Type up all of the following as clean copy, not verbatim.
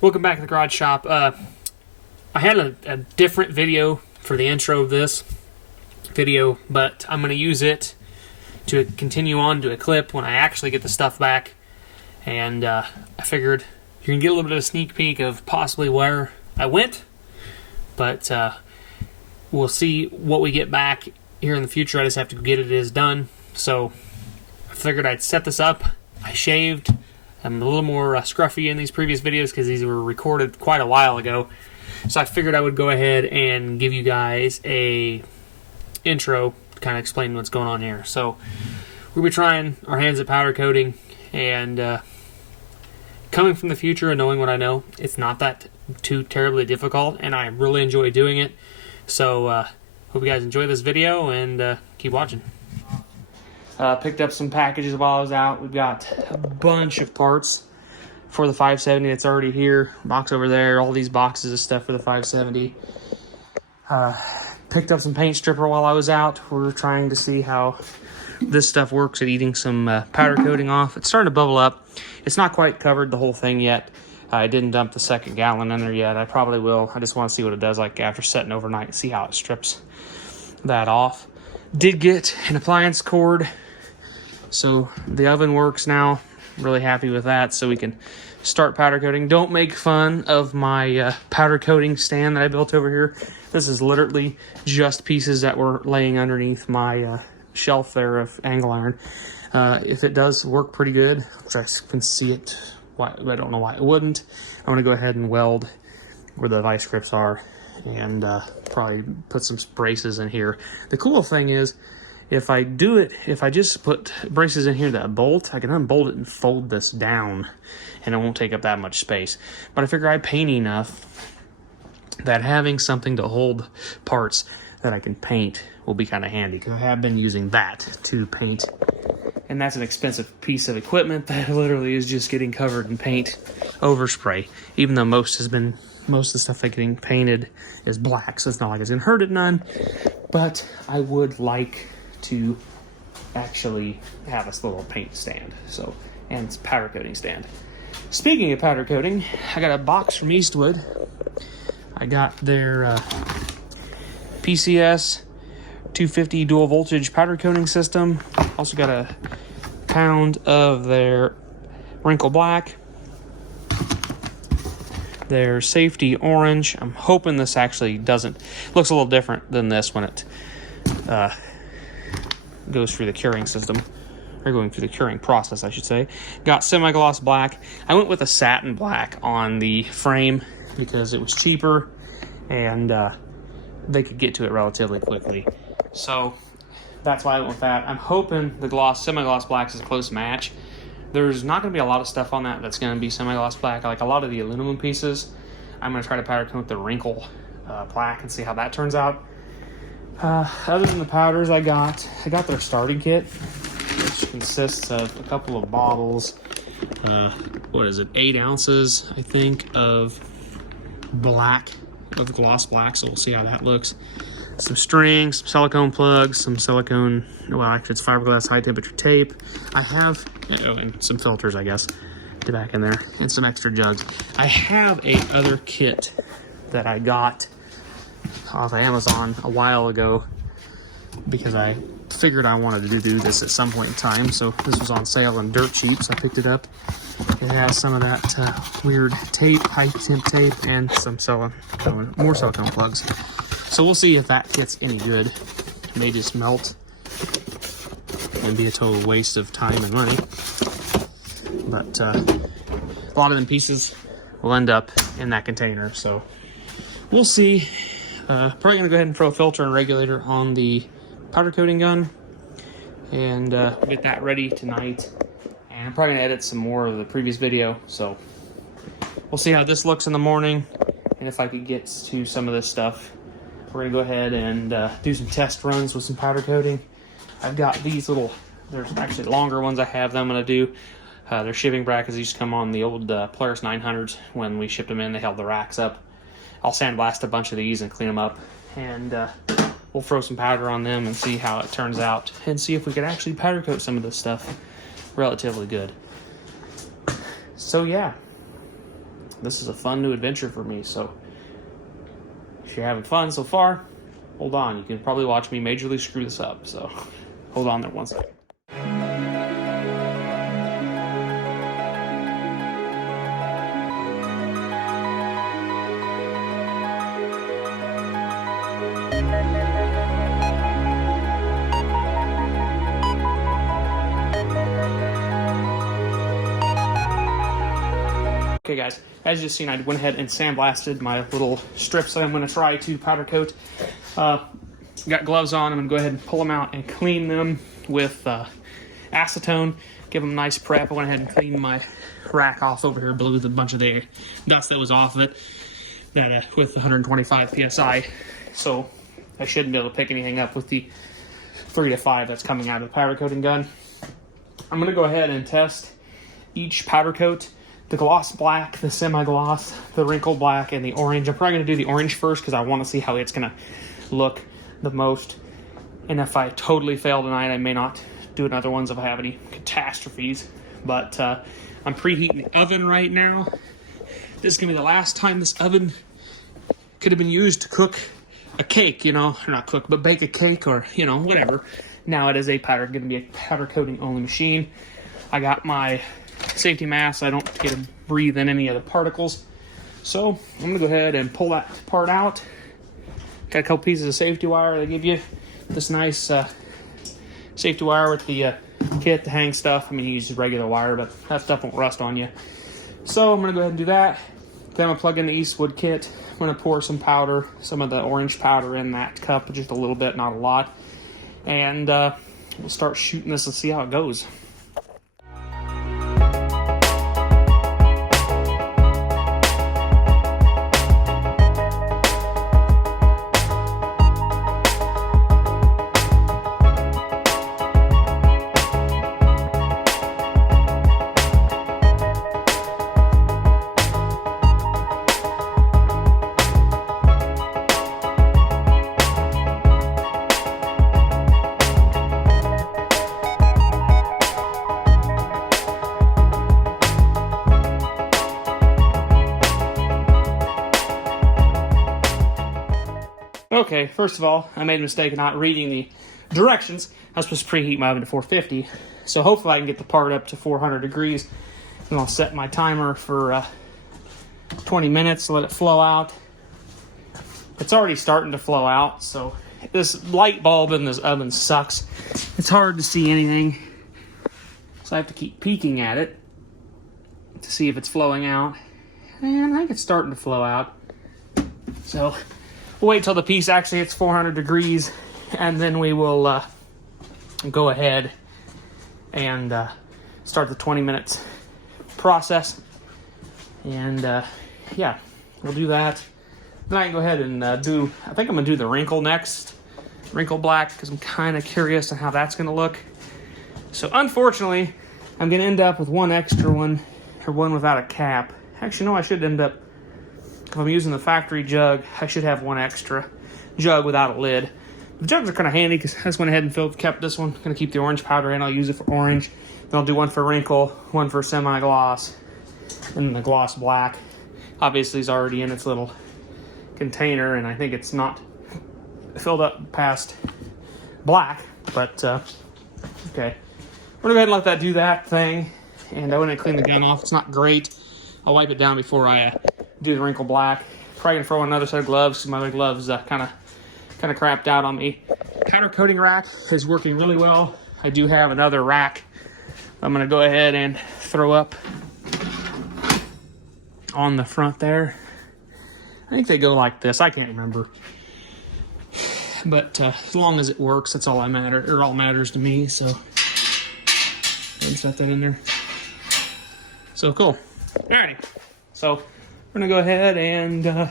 Welcome back to the garage shop. I had a different video for the intro of this video, but I'm going to use it to continue on to a clip when I actually get the stuff back. And I figured you can get a little bit of a sneak peek of possibly where I went, but we'll see what we get back here in the future. I just have to get it as done. So I figured I'd set this up. I shaved. I'm a little more scruffy in these previous videos because these were recorded quite a while ago. So I figured I would go ahead and give you guys a intro to kind of explain what's going on here. So we'll be trying our hands at powder coating, and coming from the future and knowing what I know, it's not that too terribly difficult, and I really enjoy doing it. So hope you guys enjoy this video and keep watching. Picked up some packages while I was out. We've got a bunch of parts for the 570 that's already here. Box over there, all these boxes of stuff for the 570. Picked up some paint stripper while I was out. We're trying to see how this stuff works at eating some powder coating off. It's starting to bubble up. It's not quite covered the whole thing yet. I didn't dump the second gallon in there yet. I probably will. I just want to see what it does like after setting overnight and see how it strips that off. Did get an appliance cord. So the oven works now. Really happy with that, so we can start powder coating. Don't make fun of my powder coating stand that I built over here. This is literally just pieces that were laying underneath my shelf there of angle iron. If it does work pretty good, I can see it. I don't know why it wouldn't. I'm going to go ahead and weld where the vice grips are and probably put some braces in here. The cool thing is, if I just put braces in here that bolt, I can unbolt it and fold this down, and it won't take up that much space. But I figure I paint enough that having something to hold parts that I can paint will be kind of handy, because I have been using that to paint, and that's an expensive piece of equipment that literally is just getting covered in paint overspray, even though most of the stuff that's getting painted is black, so it's not like it's gonna hurt it none. But I would like to actually have this little paint stand, and it's powder coating stand. Speaking of powder coating, I got a box from Eastwood. I got their PCS-250 dual voltage powder coating system. Also got a pound of their Wrinkle black, their safety orange. I'm hoping this actually looks a little different than this when it goes through the curing system, or going through the curing process, I should say. Got semi-gloss black. I went with a satin black on the frame because it was cheaper and they could get to it relatively quickly. So that's why I went with that. I'm hoping the semi-gloss black is a close match. There's not going to be a lot of stuff on that that's going to be semi-gloss black. Like a lot of the aluminum pieces, I'm going to try to powder coat the Wrinkle black and see how that turns out. Other than the powders I got their starting kit, which consists of a couple of bottles, 8 ounces, I think, of gloss black, so we'll see how that looks. Some strings, some silicone plugs, some silicone, actually it's fiberglass high temperature tape. I have, and some filters, I guess, to back in there, and some extra jugs. I have a other kit that I got off of Amazon a while ago because I figured I wanted to do this at some point in time. So this was on sale on Dirt Cheap, so I picked it up. It has some of that weird tape, high temp tape, and some more silicone plugs. So we'll see if that kit's any good. It may just melt and be a total waste of time and money. But a lot of them pieces will end up in that container, so we'll see. Probably going to go ahead and throw a filter and regulator on the powder coating gun, and get that ready tonight. And I'm probably going to edit some more of the previous video, so we'll see how this looks in the morning, and if I could get to some of this stuff. We're going to go ahead and do some test runs with some powder coating. I've got these there's actually longer ones I have that I'm going to do. Their shipping brackets used to come on the old Polaris 900s. When we shipped them in, they held the racks up. I'll sandblast a bunch of these and clean them up, and we'll throw some powder on them and see how it turns out, and see if we could actually powder coat some of this stuff relatively good. So yeah, this is a fun new adventure for me. So if you're having fun so far, hold on. You can probably watch me majorly screw this up. So hold on there one second. Okay guys, as you've seen, I went ahead and sandblasted my little strips that I'm going to try to powder coat. Got gloves on. I'm going to go ahead and pull them out and clean them with acetone. Give them a nice prep. I went ahead and cleaned my rack off over here, blew a bunch of the dust that was off of it that with 125 PSI. So I shouldn't be able to pick anything up with the 3 to 5 that's coming out of the powder coating gun. I'm going to go ahead and test each powder coat. The gloss black, the semi-gloss, the wrinkle black, and the orange. I'm probably going to do the orange first because I want to see how it's going to look the most. And if I totally fail tonight, I may not do another ones if I have any catastrophes. But I'm preheating the oven right now. This is going to be the last time this oven could have been used to cook a cake, you know. Or not cook, but bake a cake or, you know, whatever. Now it is going to be a powder coating only machine. I got my safety mask so I don't get to breathe in any of the particles. So I'm going to go ahead and pull that part out. Got a couple pieces of safety wire. They give you this nice safety wire with the kit to hang stuff. I mean, you use regular wire, but that stuff won't rust on you. So I'm going to go ahead and do that. Then I'm going to plug in the Eastwood kit. I'm going to pour some powder, some of the orange powder in that cup, just a little bit, not a lot. And we'll start shooting this and see how it goes. Okay, first of all, I made a mistake of not reading the directions. I was supposed to preheat my oven to 450, so hopefully I can get the part up to 400 degrees. And I'll set my timer for 20 minutes to let it flow out. It's already starting to flow out, so this light bulb in this oven sucks. It's hard to see anything, so I have to keep peeking at it to see if it's flowing out. And I think it's starting to flow out. So we'll wait till the piece actually hits 400 degrees, and then we will go ahead and start the 20 minutes process. And yeah, we'll do that. Then I can go ahead and I think I'm going to do the wrinkle next. Wrinkle black, because I'm kind of curious on how that's going to look. So unfortunately, I'm going to end up with one extra one, or one without a cap. Actually, no, I should end up, if I'm using the factory jug, I should have one extra jug without a lid. The jugs are kind of handy because I just went ahead and kept this one. Going to keep the orange powder in. I'll use it for orange. Then I'll do one for wrinkle, one for semi-gloss, and then the gloss black. Obviously, it's already in its little container, and I think it's not filled up past black. But, okay. We're going to go ahead and let that do that thing. And I went and cleaned the gun off. It's not great. I'll wipe it down before I do the wrinkle black. Probably gonna throw in another set of gloves because my other gloves kind of crapped out on me. Powder coating rack is working really well. I do have another rack I'm gonna go ahead and throw up on the front there. I think they go like this. I can't remember, but as long as it works, that's all all matters to me. So set that in there. So cool. Alrighty. So we're gonna go ahead and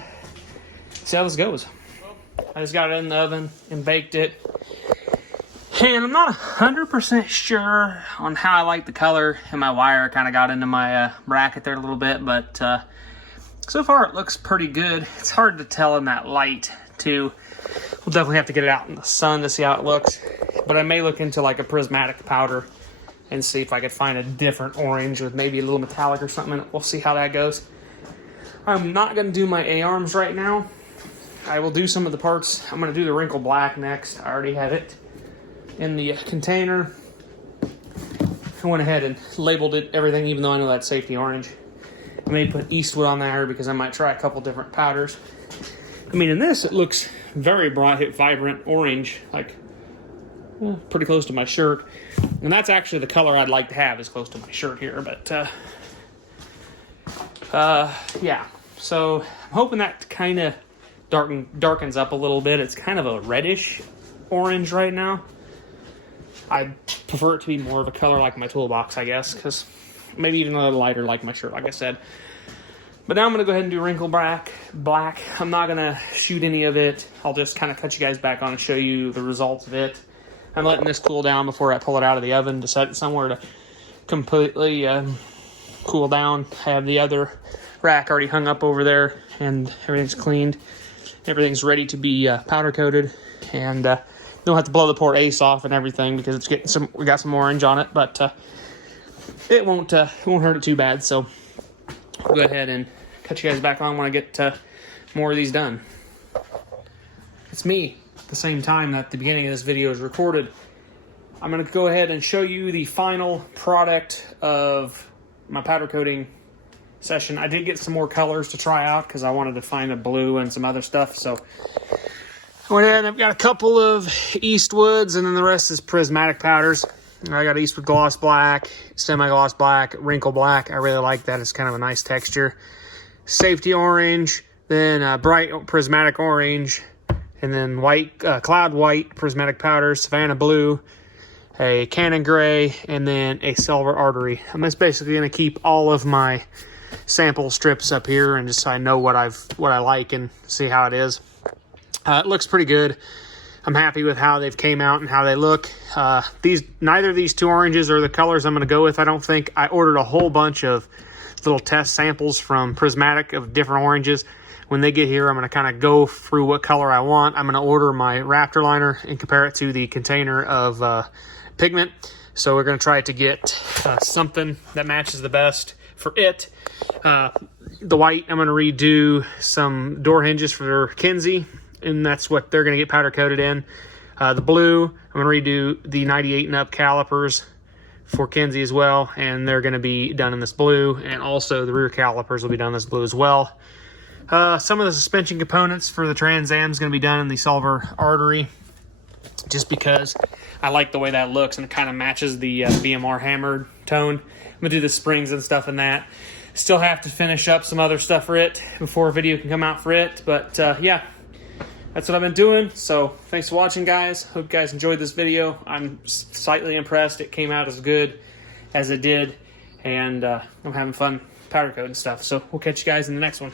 see how this goes. I just got it in the oven and baked it. And I'm not 100% sure on how I like the color, and my wire kind of got into my bracket there a little bit, but so far it looks pretty good. It's hard to tell in that light too. We'll definitely have to get it out in the sun to see how it looks, but I may look into like a prismatic powder and see if I could find a different orange with maybe a little metallic or something. We'll see how that goes. I'm not going to do my A-arms right now. I will do some of the parts. I'm going to do the Wrinkle Black next. I already have it in the container. I went ahead and labeled it, everything, even though I know that's safety orange. I may put Eastwood on there because I might try a couple different powders. I mean, in this, it looks very bright, vibrant orange, like pretty close to my shirt. And that's actually the color I'd like to have, is close to my shirt here. But, yeah. So, I'm hoping that kind of darkens up a little bit. It's kind of a reddish orange right now. I prefer it to be more of a color like my toolbox, I guess, because maybe even a little lighter like my shirt, like I said. But now I'm going to go ahead and do Wrinkle Black. I'm not going to shoot any of it. I'll just kind of cut you guys back on and show you the results of it. I'm letting this cool down before I pull it out of the oven to set it somewhere to completely cool down. I have the other rack already hung up over there, and everything's cleaned. Everything's ready to be powder coated, and don't have to blow the port ace off and everything because it's getting some. We got some orange on it, but it won't hurt it too bad. So I'll go ahead and cut you guys back on when I get more of these done. It's me at the same time that the beginning of this video is recorded. I'm going to go ahead and show you the final product of my powder coating session. I did get some more colors to try out because I wanted to find a blue and some other stuff. So I went ahead and I've got a couple of Eastwoods, and then the rest is Prismatic powders. I got Eastwood Gloss Black, Semi-Gloss Black, Wrinkle Black. I really like that. It's kind of a nice texture. Safety Orange, then Bright Prismatic Orange, and then White, Cloud White Prismatic powders, Savannan Blue, a Cannon Gray, and then a Silver Artery. I'm just basically going to keep all of my sample strips up here and just so I know what I like and see how it is. It looks pretty good. I'm happy with how they've came out and how they look. Neither of these two oranges are the colors I'm going to go with. I don't think. I ordered a whole bunch of little test samples from Prismatic of different oranges. When they get here, I'm going to kind of go through what color I want. I'm going to order my Raptor liner and compare it to the container of pigment. So we're going to try to get something that matches the best for it. The white, I'm going to redo some door hinges for Kinsey, and that's what they're going to get powder coated in. The blue, I'm going to redo the 98 and up calipers for Kinsey as well, and they're going to be done in this blue, and also the rear calipers will be done in this blue as well. Some of the suspension components for the Trans Am is going to be done in the Silver Artery, just because I like the way that looks and it kind of matches the BMR hammered tone. I'm going to do the springs and stuff in that. Still have to finish up some other stuff for it before a video can come out for it, but yeah. That's what I've been doing. So thanks for watching, guys. Hope you guys enjoyed this video. I'm slightly impressed it came out as good as it did, and I'm having fun powder coating stuff. So we'll catch you guys in the next one.